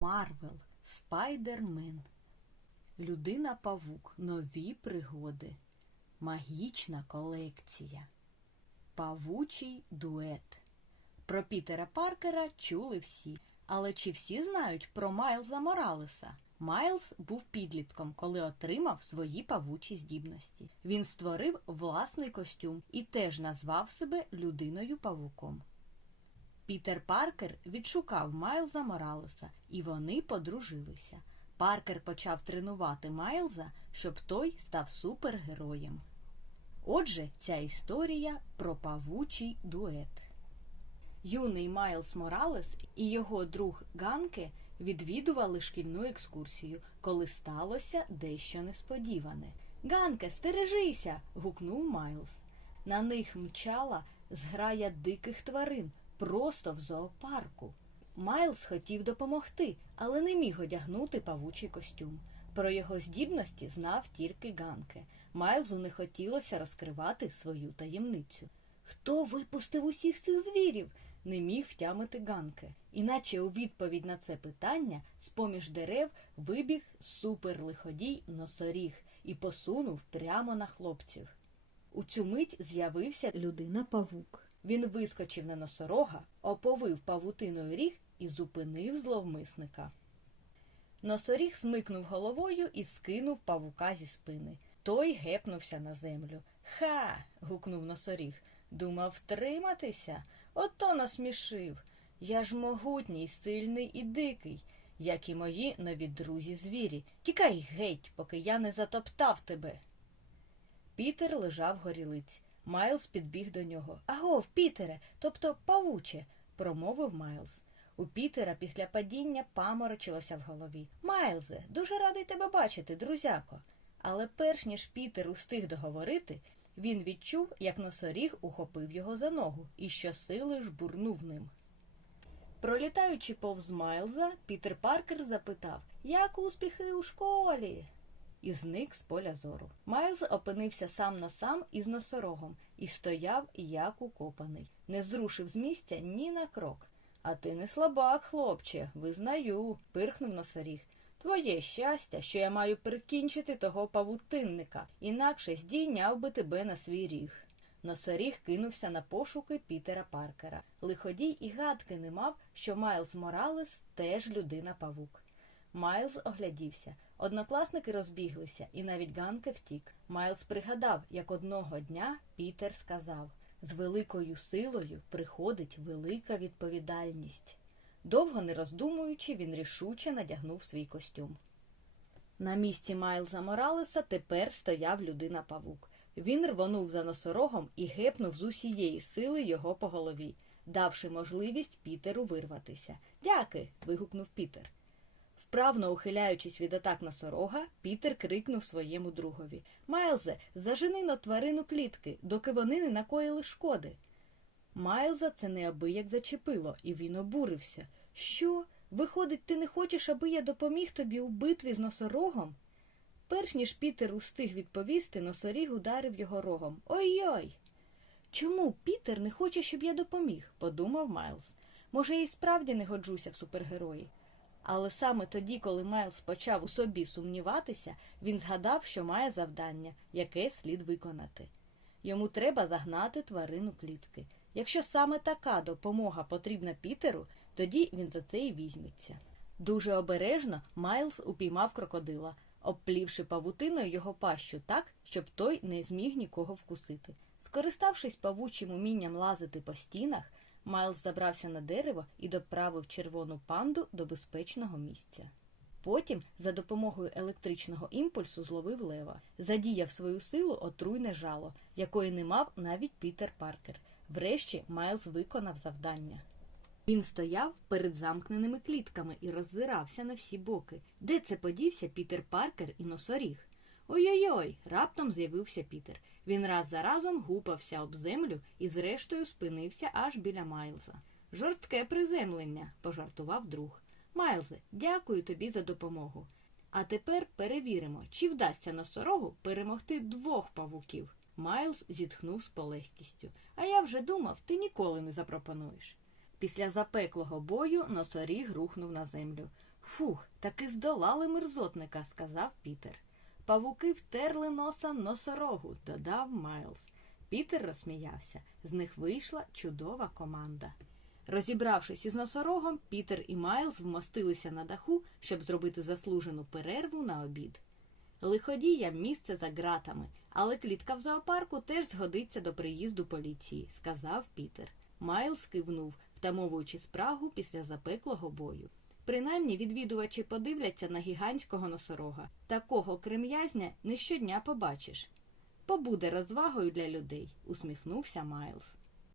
Марвел, Спайдермен, Людина Павук, нові пригоди, Магічна колекція, Павучий дует. Про Пітера Паркера чули всі. Але чи всі знають про Майлза Моралеса? Майлз був підлітком, коли отримав свої павучі здібності. Він створив власний костюм і теж назвав себе людиною павуком. Пітер Паркер відшукав Майлза Моралеса, і вони подружилися. Паркер почав тренувати Майлза, щоб той став супергероєм. Отже, ця історія про павучий дует. Юний Майлз Моралес і його друг Ганке відвідували шкільну екскурсію, коли сталося дещо несподіване. Ганке, стережися. гукнув Майлз. На них мчала зграя диких тварин просто в зоопарку. Майлз хотів допомогти, але не міг одягнути павучий костюм. Про його здібності знав тільки Ганке. Майлзу не хотілося розкривати свою таємницю. Хто випустив усіх цих звірів? не міг втямити Ганке. Іначе у відповідь на це питання з-поміж дерев вибіг суперлиходій носоріг і посунув прямо на хлопців. У цю мить з'явився людина павук. Він вискочив на носорога, оповив павутиною ріг і зупинив зловмисника. Носоріг смикнув головою і скинув павука зі спини. Той гепнувся на землю. Ха. гукнув носоріг. Думав втриматися? Ото насмішив. Я ж могутній, сильний і дикий, як і мої нові друзі звірі. Тікай геть, поки я не затоптав тебе. Пітер лежав горілиць. Майлз підбіг до нього. Агов, Пітере, тобто павуче, промовив Майлз. У Пітера після падіння паморочилося в голові. Майлзе, дуже радий тебе бачити, друзяко. Але перш ніж Пітер устиг договорити, він відчув, як носоріг ухопив його за ногу і щосили жбурнув ним. Пролітаючи повз Майлза, Пітер Паркер запитав, як успіхи у школі? І зник з поля зору. Майлз опинився сам на сам із носорогом і стояв, як укопаний, не зрушив з місця ні на крок. А ти не слабак, хлопче, визнаю, пирхнув носоріг. Твоє щастя, що я маю прикінчити того павутинника, інакше здійняв би тебе на свій ріг. Носоріг кинувся на пошуки Пітера Паркера. Лиходій і гадки не мав, що Майлз Моралес теж людина павук. Майлз оглядівся. Однокласники розбіглися, і навіть Ганке втік. Майлз пригадав, як одного дня Пітер сказав з великою силою приходить велика відповідальність. Довго не роздумуючи, він рішуче надягнув свій костюм. На місці Майлза Моралеса тепер стояв людина павук. Він рвонув за носорогом і гепнув з усієї сили його по голові, давши можливість Пітеру вирватися. Дяки. вигукнув Пітер. Вправно ухиляючись від атак носорога, Пітер крикнув своєму другові Майлзе, зажени на тварину клітки, доки вони не накоїли шкоди. Майлза це неабияк зачепило, і він обурився. Що? Виходить, ти не хочеш, аби я допоміг тобі у битві з носорогом? Перш ніж Пітер устиг відповісти, носоріг ударив його рогом. Ой-ой. Чому Пітер не хоче, щоб я допоміг? подумав Майлз. Може, я і справді не годжуся в супергерої. Але саме тоді, коли Майлз почав у собі сумніватися, він згадав, що має завдання, яке слід виконати. Йому треба загнати тварину клітки. Якщо саме така допомога потрібна Пітеру, тоді він за це і візьметься. Дуже обережно Майлз упіймав крокодила, обплівши павутиною його пащу так, щоб той не зміг нікого вкусити. Скориставшись павучим умінням лазити по стінах, Майлз забрався на дерево і доправив червону панду до безпечного місця. Потім, за допомогою електричного імпульсу, зловив лева, задіяв свою силу отруйне жало, якої не мав навіть Пітер Паркер. Врешті Майлз виконав завдання. Він стояв перед замкненими клітками і роззирався на всі боки. Де це подівся Пітер Паркер і носоріг? Ой-ой-ой, раптом з'явився Пітер. Він раз за разом гупався об землю і, зрештою, спинився аж біля Майлза. Жорстке приземлення, пожартував друг. Майлзе, дякую тобі за допомогу. А тепер перевіримо, чи вдасться носорогу перемогти двох павуків. Майлз зітхнув з полегкістю. А я вже думав, ти ніколи не запропонуєш. Після запеклого бою носоріг рухнув на землю. Фух, таки здолали мерзотника, сказав Пітер. Павуки втерли носа носорогу, додав Майлз. Пітер розсміявся. З них вийшла чудова команда. Розібравшись із носорогом, Пітер і Майлз вмостилися на даху, щоб зробити заслужену перерву на обід. Лиходіям місце за ґратами, але клітка в зоопарку теж згодиться до приїзду поліції, сказав Пітер. Майлз кивнув, втамовуючи спрагу після запеклого бою. Принаймні відвідувачі подивляться на гігантського носорога. Такого крем'язня не щодня побачиш. Побуде розвагою для людей, усміхнувся Майлз.